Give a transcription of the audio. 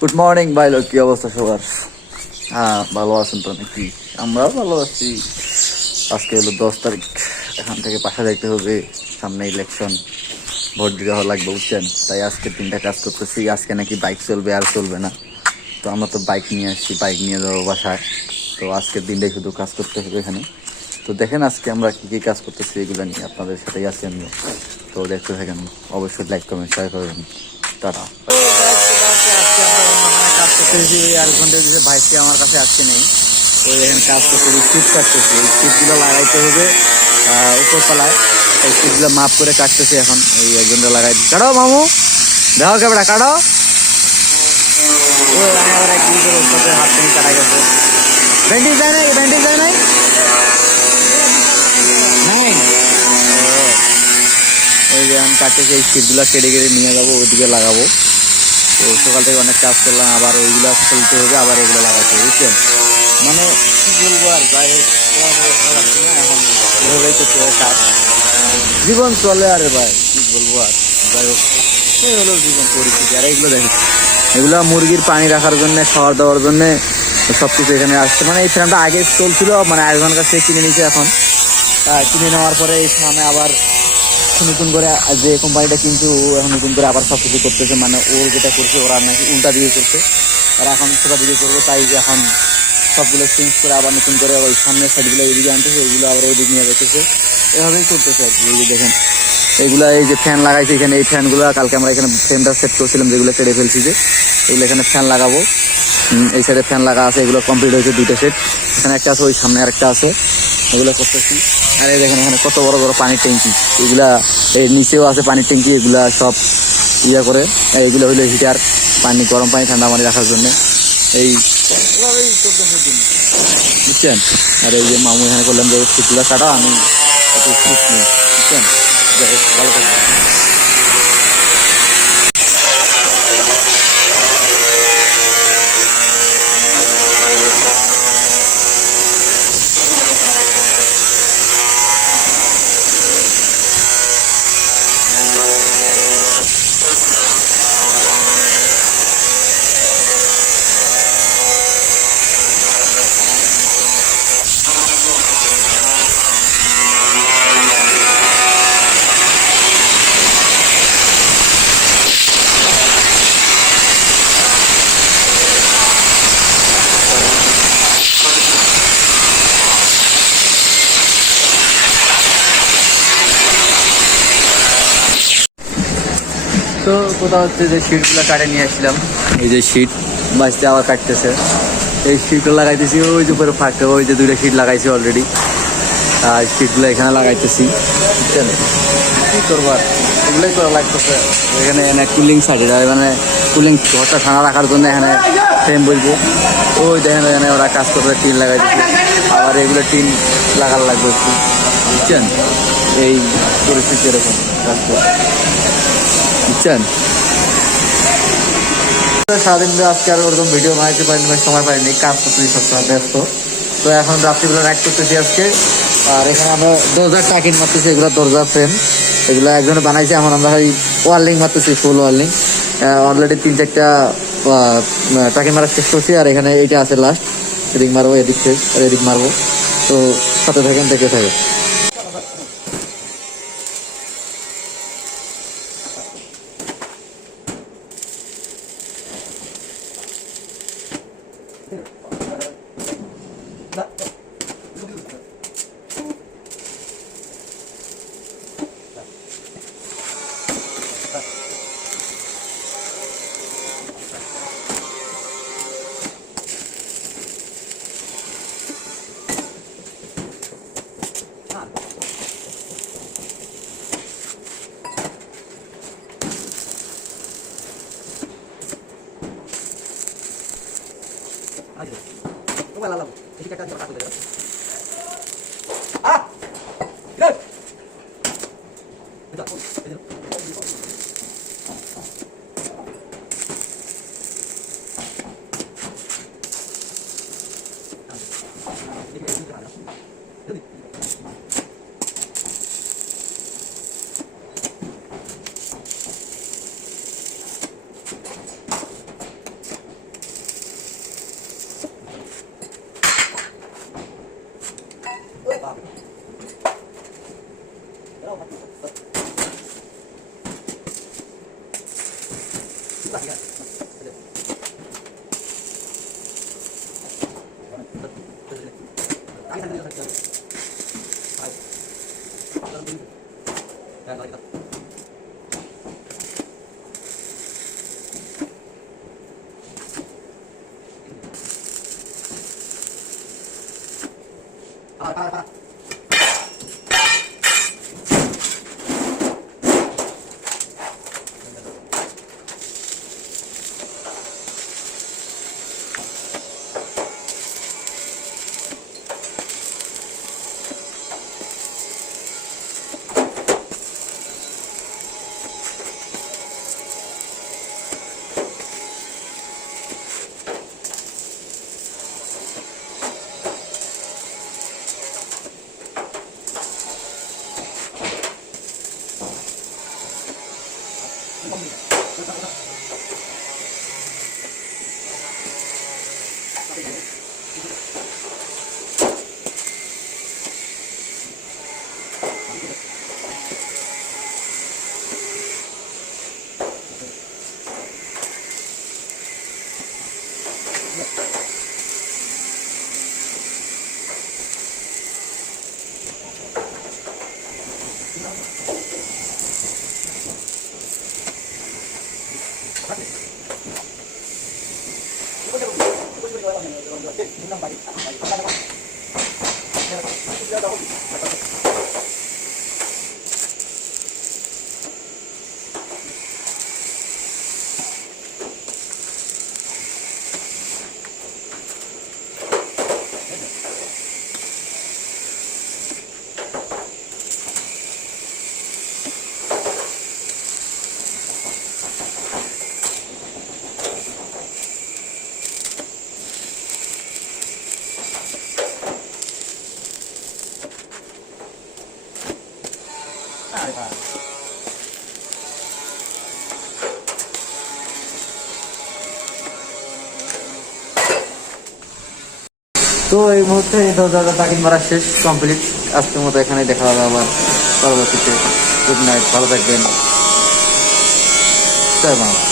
Good morning ভাই কি অবস্থা সবার? হ্যাঁ ভালো আছেন তো নাকি? আমরাও ভালো আছি। আজকে হলো দশ তারিখ। এখান থেকে পাশা যাইতে হবে, সামনে ইলেকশন ভোট দিতে লাগবে, বুঝছেন? তাই আজকে তিনটা কাজ করতেছি। আজকে নাকি বাইক চলবে, আর চলবে না। তো আমরা তো বাইক নিয়ে আসছি বাইক নিয়ে যাব বাসায়। তো আজকের দিনটাই শুধু কাজ করতে হবে এখানে। তো দেখেন আজকে আমরা কী কী কাজ করতেছি এগুলো নিয়ে, আপনাদের সাথেই আছি আমি তো দেখতে থাকেন, অবশ্যই লাইক কমেন্ট শেয়ার করবেন। তারা আমার কাছে আসছে নেই। তো এখানে কাজ করতেছি কাটতেছি। এই লাগাইতে হবে উপরতলায়। এই স্টিচগুলো মাপ করে কাটতেছি এখন। এই একজনটা লাগাই মামু। দেখো কেবড়া কাটো। ওই আমি কাটতেছি, এই স্টিচগুলো কেটে কেটে নিয়ে যাব ওইদিকে লাগাবো। তো সকাল থেকে অনেক কাজ করলাম, আবার ওইগুলো চলতে হবে, আবার এগুলো লাগাতে হবে, বুঝছেন? মানে কি বলব আর, যাই হোক এখন কাজ। জীবন চলে আরে ভাই, কি বলব আর, যাই হোক, এই হলো জীবন পরিস্থিতি, আর এইগুলো দেখি এগুলো মুরগির পানি রাখার জন্য, খাওয়ার দাওয়ার জন্য সব কিছু এখানে আসছে। মানে এই ফ্যানটা আগে চলছিল মানে আরেকজনের কাছ কিনে নিয়েছে এখন। কিনে নেওয়ার পরে এই সামনে আবার নতুন করে যে কোম্পানিটা কিন্তু এখন নতুন করে আবার সব কিছু করতেছে মানে ওর যেটা করছে, ওরা নাকি উল্টা দিয়ে করছে। আর এখন সেটা দিকে করব, তাই যে এখন সবগুলো চেঞ্জ করে আবার নতুন করে ওই সামনের সাইডগুলো এদিকে আনতেছে ওইগুলো আবার ওইদিকে নিয়ে যেতেছে এভাবেই করতেছে আর কি, এই যে দেখেন। এইগুলা এই যে ফ্যান লাগাইছে এখানে, এই ফ্যানগুলো কালকে আমরা এখানে ফ্যানটা সেট করছিলাম, যেগুলো কেটে ফেলছি যে, এগুলো এখানে ফ্যান লাগাবো। এই সাইডে ফ্যান লাগা আছে, এগুলো কমপ্লিট হয়েছে দুইটা সেট এখানে একটা আছে, ওই সামনে আরেকটা আছে। এগুলো করতেছি। আর এই দেখেন এখানে কত বড় বড় পানির ট্যাঙ্কি। এগুলা এই নিচেও আছে পানির ট্যাঙ্কি, এগুলা সব ইয়ে করে এইগুলো হইল হিটার পানি, গরম পানি, ঠান্ডা পানি রাখার জন্য। এই। বুঝছেন? আর এই যে মামু এখানে করলাম যে ফুটগুলা কাটা, আমি বুঝছেন? ভালো তো কোথাও হচ্ছে যে শিটগুলো কাটে নিয়ে আসলাম এই যে শিট বাঁচতে আবার কাটতেছে। এই শিটগুলো লাগাইতেছি ওই যে উপরে ফাঁকতে ওই যে দুইটা শিট লাগাইছি অলরেডি আর শিটগুলো এখানে লাগাইতেছি। বুঝছেন কী করব আর? এগুলোই করা লাগতেছে। এখানে এখানে কুলিং সাইড মানে কুলিং ঘরটা ঠান্ডা রাখার জন্য এখানে ফ্রেম বলব। ওই দেখেন এখানে ওরা কাজ করবে টিন লাগাইতেছে। আবার এগুলো টিন লাগার লাগবে। বুঝছেন এই পরিস্থিতি এরকম বুঝছেন? সারাদিন আজকে আর ওরকম ভিডিও বানাইতে পারিনি সময় পাইনি, কাজ করতেছি সবসময়, ব্যস্ত। তো এখন রাত্রিবেলা রাইড করতেছি আজকে। আর এখানে আমরা দরজার টাকিন মারতেছি, এগুলো দরজার ফ্রেম এগুলো একজনে বানাইছে এখন আমরা ওই ওয়ার্লিং মারতেছি ফুল ওয়ার্লিং অলরেডি তিন চারটা টাকিন মারা শেষ করছি, আর এখানে এইটা আছে লাস্ট এদিক মারবো, এদিক শেষ, আর এদিক মারবো। তো সাথে থাকেন দেখে একদম কাটতে দেবে Para, para, para. やだ。তো এই মুহূর্তে এই দরজাটা তাকিন মারা শেষ কমপ্লিট আজকের মতো এখানে দেখা হবে আবার পরবর্তীতে। গুড নাইট ভালো থাকবেন। জয় বাংলা।